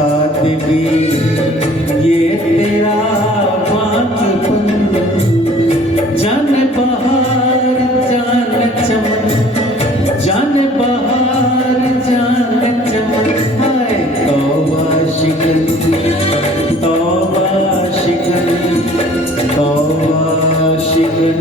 सादगी ये तेरा बातपन, जाने बहार जाने चमन, जाने बहार जाने चमन। हाय तौबा शिकन, तौबा शिकन, तौबा शिकन।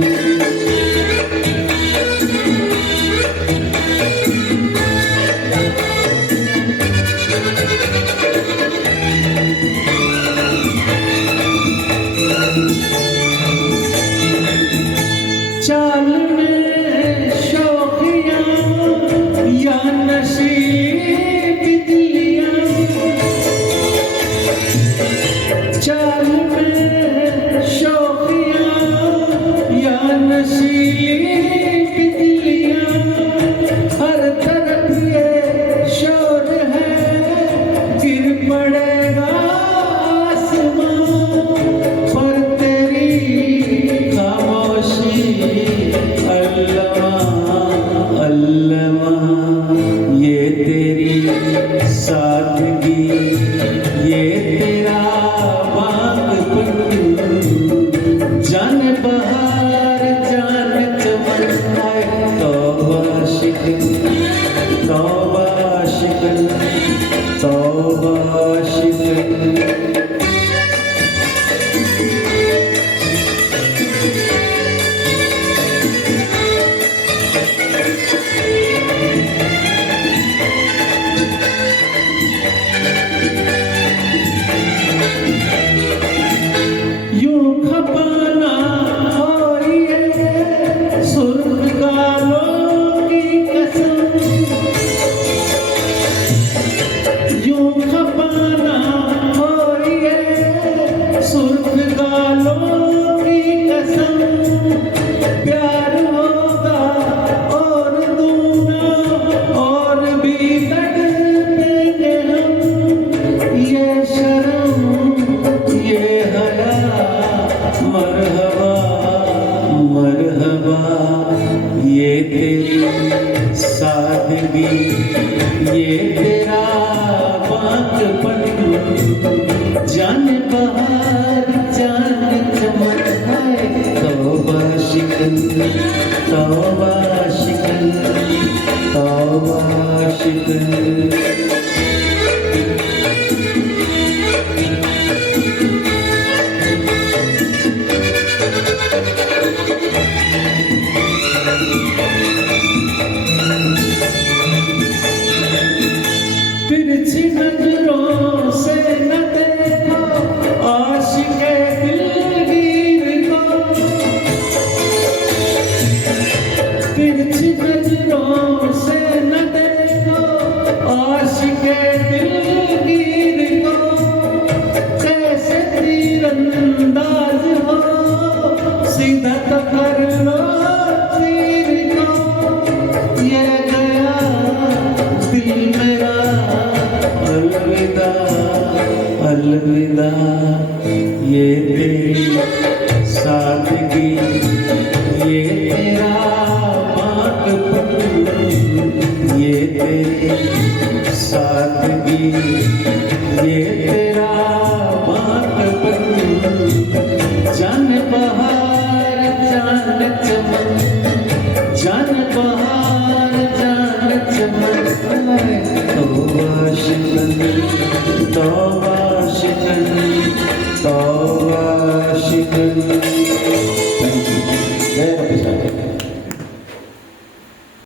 चाल में शौकियाँ या नशीब दिलियाँ, चाल में शौकियाँ या नशीब दिलियाँ, हर तरफ ये शोर है गिर पड़ेगा आसमां पर तेरी खामोशी। अल्लामा ये तेरी सादगी ये तेरा बातपन, जाने बहार जाने चमन। हाय तौबा शिकन, तौबा शिकन, तौबा शिकन। यूं खपाना हो ये सुर्ख गालों की कसम, यूं खपाना हो ये सुर्ख गालों की कसम। प्यार होगा और दूना और भी तड़पेंगे हम, ये शर्म ये हया मरहबा मरहबा ये तेरी सादगी ये तेरा बातपन, जाने बहार जाने चमन। हाय तौबा शिकन, तौबा शिकन, तौबा शिकन। तिरछी नजरों से न देखो आशिक़े दिलगीर को, तिरछी नजरों से न देखो आशिक़े दिलगीर को। कैसे तीरंदाज हो सीधा तो कर लो तीर को। ये गया दिल मेरा अलविदा अलविदा ये तेरी सादगी ये तेरा बातपन, ये तेरी सादगी ये तेरा बातपन। जाने बहार जाने चमन, जाने बहार जाने चमन। तौबा शिकन, तौबा